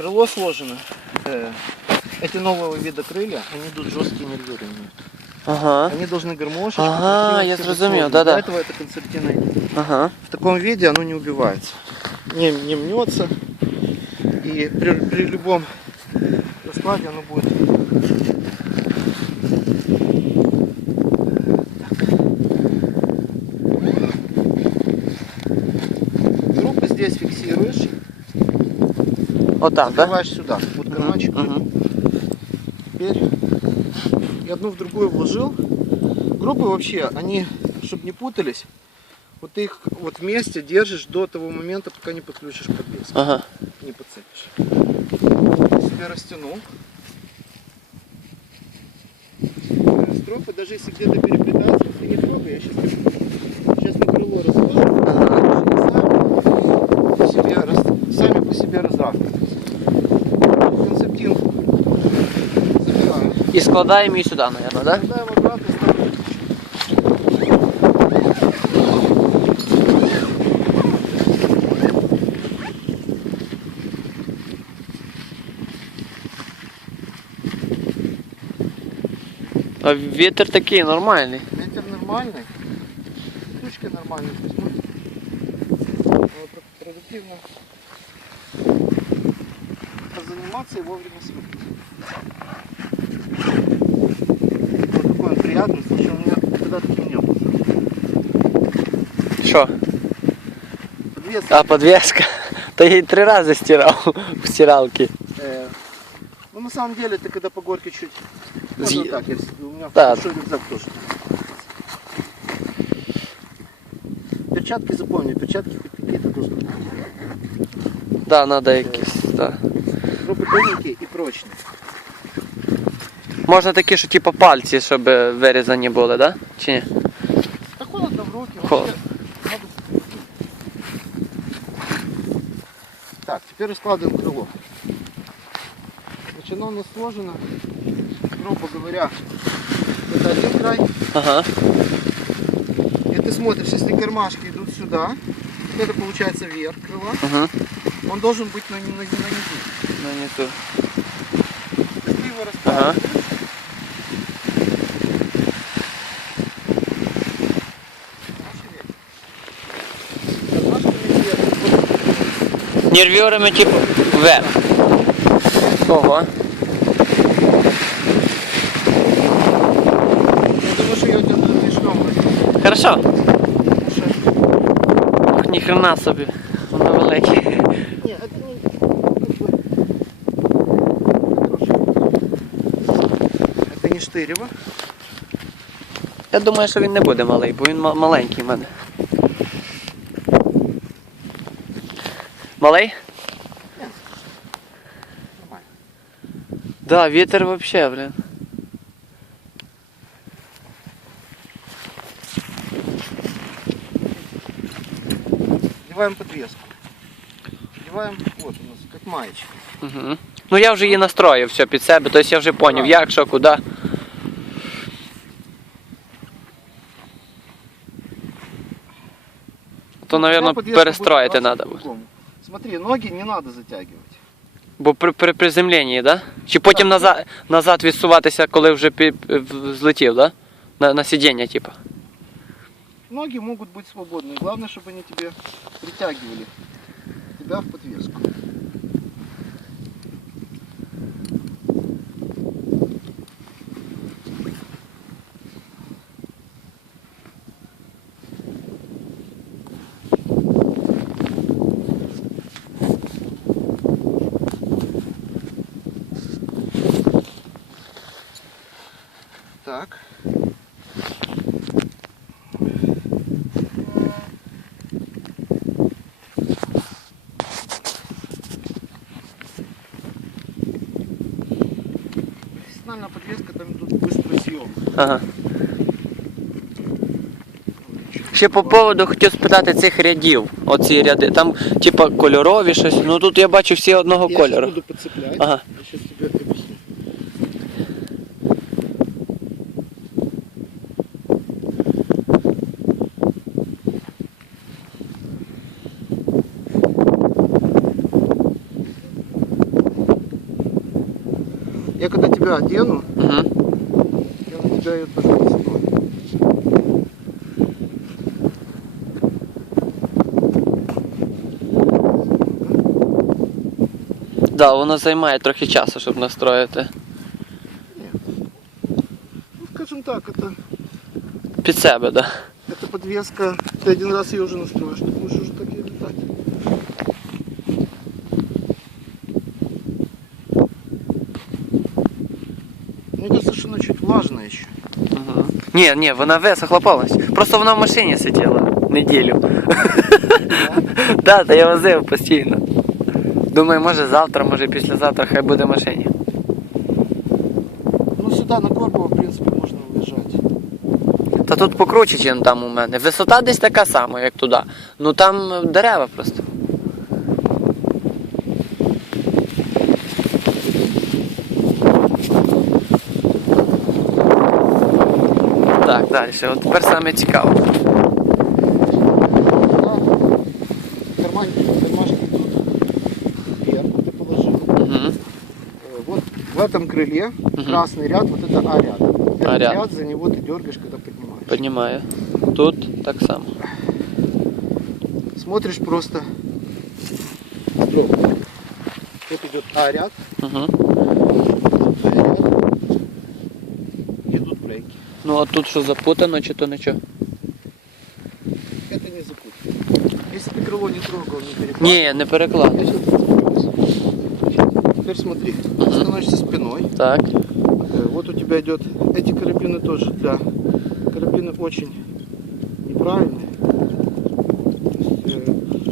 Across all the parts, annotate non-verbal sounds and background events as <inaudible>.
Крыло сложено. Э, Эти нового вида крылья, они идут жесткие нервирования. Ага. Они должны гармошечку. Ага, я сложить. да-да. Для этого это концертина идет. Ага. В таком виде оно не убивается. Не, не мнется. И при, при любом раскладе оно будет Группы здесь фиксируешь, Отак, да? закрываешь сюда. Вот карманчик. Мгм. Теперь и одну в другую вложил. Группы вообще, они, чтобы не путались, вот ты их вот вместе держишь до того момента, пока не подключишь подвеску. Ага. Не подцепишь. Себе растянул. Стропы, даже если где-то переплетаются, ты не трогай, я сейчас на крыло разложу. Ага. Сами по себе, рас- сами по себе разравниваются. Концептинку забираем. І складаємо її сюди, мабуть, да? Кидаем обратно, ставим. А вітер такий нормальний. Ветер нормальный, ключки нормальные, то есть можно э, про- продуктивно заниматься и вовремя свыкнуть. Вот такой он приятный, слушай, у меня никогда таким не был. Що? Подвеска, А подвеска? Та я її три рази стирав <laughs> в стиралці. э, ну на самом деле ты когда по горке чуть, можно Зъе- вот так, если у меня Да. большой рюкзак тоже. Перчатки запомни, перчатки хоть какие-то должны быть. Да, треба якісь. Да. Группы тоненькие и прочные. Можна такі, що типу пальці, щоб вирізані були, да? Чи ні? Да холодно в руки. Холодно. вообще надо- Так, теперь раскладываем крыло. Значит, оно у нас сложено, грубо говоря, это один край. Ага. И ты смотришь, если кармашки идут сюда, вот это получается верх крыла, Угу. он должен быть на, на, на низу. Ну не ту. Ты его Ага. Нервюрами, типу, вверх. Ого. Я думаю, что я у тебя начнем вроде. Хорошо. Потому что- Ох, ніхрена собі. Воно велике. Не, это не как бы, Это не штырево. Я думаю, що він не буде малий, бо він ма- маленький в мене. Малий? Нормально. Да, вітер вообще, блін. Одеваем подвеску. Одеваем, вот у нас, как маечка. Угу. Ну я вже її настроїв все під себе, тобто я вже Правильно. як, що, куди. То, мабуть, подвеска перестроїти будет треба. одеваться по-другому. Смотри, ноги не надо затягивать. Бо при, при приземленні, да? Чи потім Так. назад, назад відсуватися, коли вже пі, в- злетів, да? На, на сидіння, типу. Ноги могут быть свободны. Главное, чтобы они тебе притягивали тебя в подвеску. Профессиональная подвеска, там идут быстрый съем. Ага. Ще по поводу хотів спитати цих рядів. Оці ряди. Там, типа, кольорові щось. Ну тут я бачу всі одного Я сейчас кольору. буду подцеплять. Ага. Я когда тебя одену, Угу. я на тебя ее тоже настрою. Да, воно займає трохи часу, щоб настроїти. Ну, скажем так, это, Під себе, да. это подвеска. Ты один раз ее уже настроишь, Мне кажется, что она чуть влажная еще. Угу. Ні, ні, вона висохла повністю. Просто вона в машині сиділа неділю. Так, та я возив постійно. Думаю, може завтра, може післязавтра хай буде в машині. Ну сюда на Горбова, в принципе, можно уезжать. Та тут покруче, ніж там у мене. Висота десь така сама, як туди. Ну там е, дерева просто. далі. От тепер саме цікаво. Да. Карманчик, кармашки тут вверх ты положил. Угу. Э, Вот в этом крыле красный ряд, вот это А-ряд. Этот А-ряд. ряд, за него ты дергаешь, когда поднимаешь. Піднімаю. Тут так само. Смотришь просто строго. Вот идет А-ряд, Угу. Б-ряд. Идут брейки. Ну а тут що запутано, чи то нічого? Это не запутано. Если ты крыло не трогал, не перекладывал. Не переклад. Я сейчас Теперь смотри, становишься спиной. Так. Э, Вот у тебя идет, эти карабины тоже для, карабины очень неправильные. Э,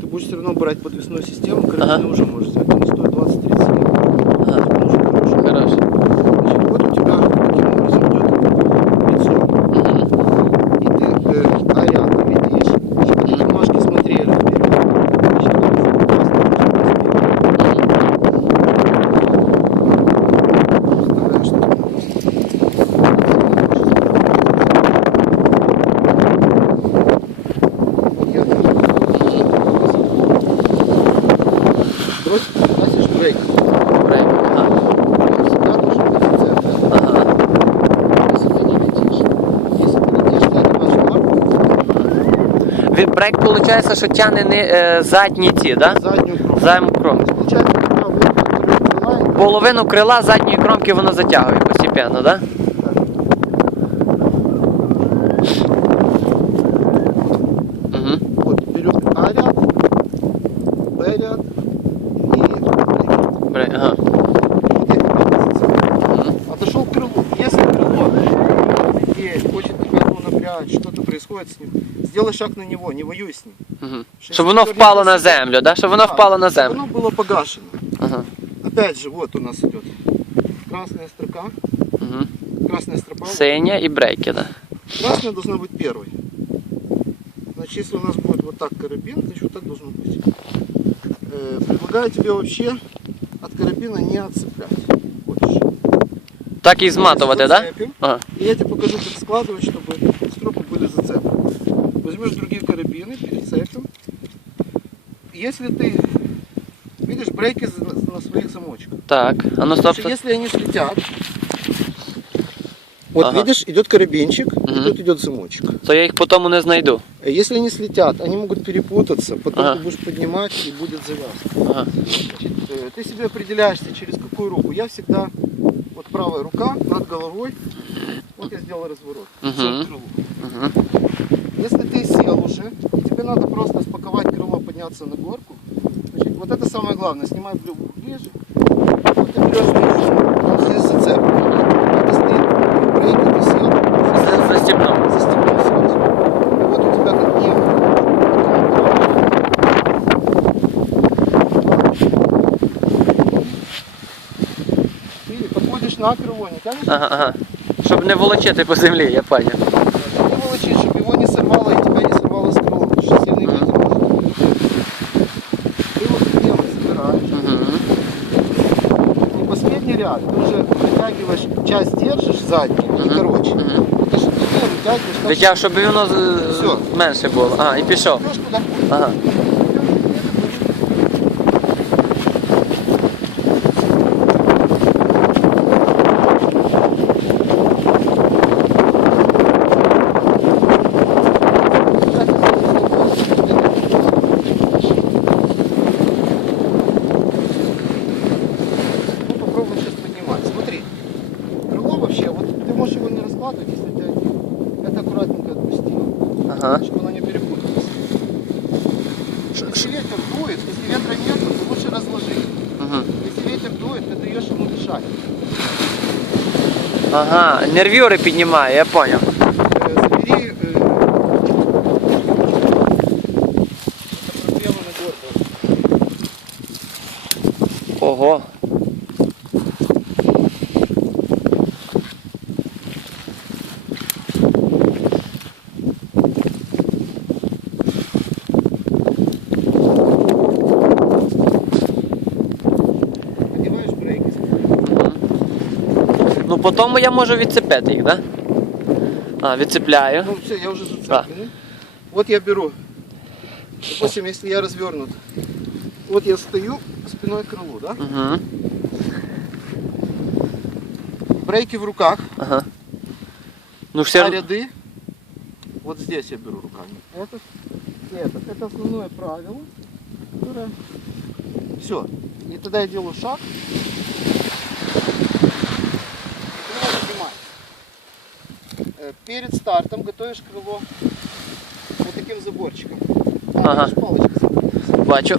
Ты будешь все равно брать подвесную систему, карабины Ага. уже можешь взять, они стоят 20-30 евро. Ага. Это уже хорошо. Хорошо. Значит, вот у тебя таким образом идет лицо. Угу. И ты э, а-ряд видишь, чтобы эти бумажки смотрели вперед. Значит, вот это классно, Представляешь, что это Я Брось, гасишь брейк. Брейк. Ага. Он всегда должен быть в центре. Ага. Если ты не летишь. Если ты летишь, ты отнимаешь лапу, Від брейк виходить, що тягне не е, задні ці, да? заднюю кромку. Задню кромку. То есть, получается, у тебя вот второй крыла, и Половину крила задньої кромки воно затягує постепенно, да? Происходит с ним, сделай шаг на него, не воюй с ним. Угу. Воно ты впало на землю, да? Щоб воно Да, впало на чтобы землю. Оно было погашено. Ага. Опять же, вот у нас идет красная строка, Угу. красная строка. Синя і брейки, да. Красная должна быть первой. Значит, если у нас будет вот так карабин, значит вот так должно быть. Э, предлагаю тебе вообще от карабина не отцеплять. Хочешь. Так і зматувати, да? Ага. И я тебе покажу, как складывать, чтобы. Возьмешь другие карабины, перецепим. Если ты видишь брейки на своих замочках, Так. А ну стоп. Значит, стоп. если они слетят, вот Ага. видишь, идет карабинчик, и Мгм. тут идет замочек. То я їх потім не знайду. Э, Если они слетят, они могут перепутаться, потом Ага. ты будешь поднимать и будет завязка. Ага. Значит, э, ты себе определяешься, через какую руку. Я всегда, вот правая рука над головой, вот я сделал разворот. Крылу. Угу. Если ты сел уже, и тебе надо просто спаковать крыло, подняться на горку, значит, вот это самое главное, снимай брюк ближе, вот ты берешь на крыло, не тянешь? Ага, ага. Щоб не волочити по землі, я поняв. Не волочи, чтобы его не сорвало и тебя не сорвало с крыла, потому что сильный Мгм. ветер может. Ты вот дело собираешь. Угу. И последний ряд, ты уже вытягиваешь, часть держишь заднюю, и Мгм. короче. Мгм. Ты же длиннее вытягиваешь, так Витяг, щоб воно з- Всьо. менше було. А, і пішов. идешь куда хочешь. Ага. Ага, нервюри піднімає, я поняв. потім я можу відцепити їх, так? Да? А, відцепляю. Ну все, я уже зацепил. Вот я беру. Допустим, если я развернут. Вот я стою спиной к крылу, да? Угу. Брейки в руках. Ага. Ну все. а р- ряды. Вот здесь я беру руками. Это, и этот. Это основное правило. Которое... Все. И тогда я делаю шаг. Перед стартом готовишь крыло вот таким заборчиком. Там Ага. палочка. Бачу.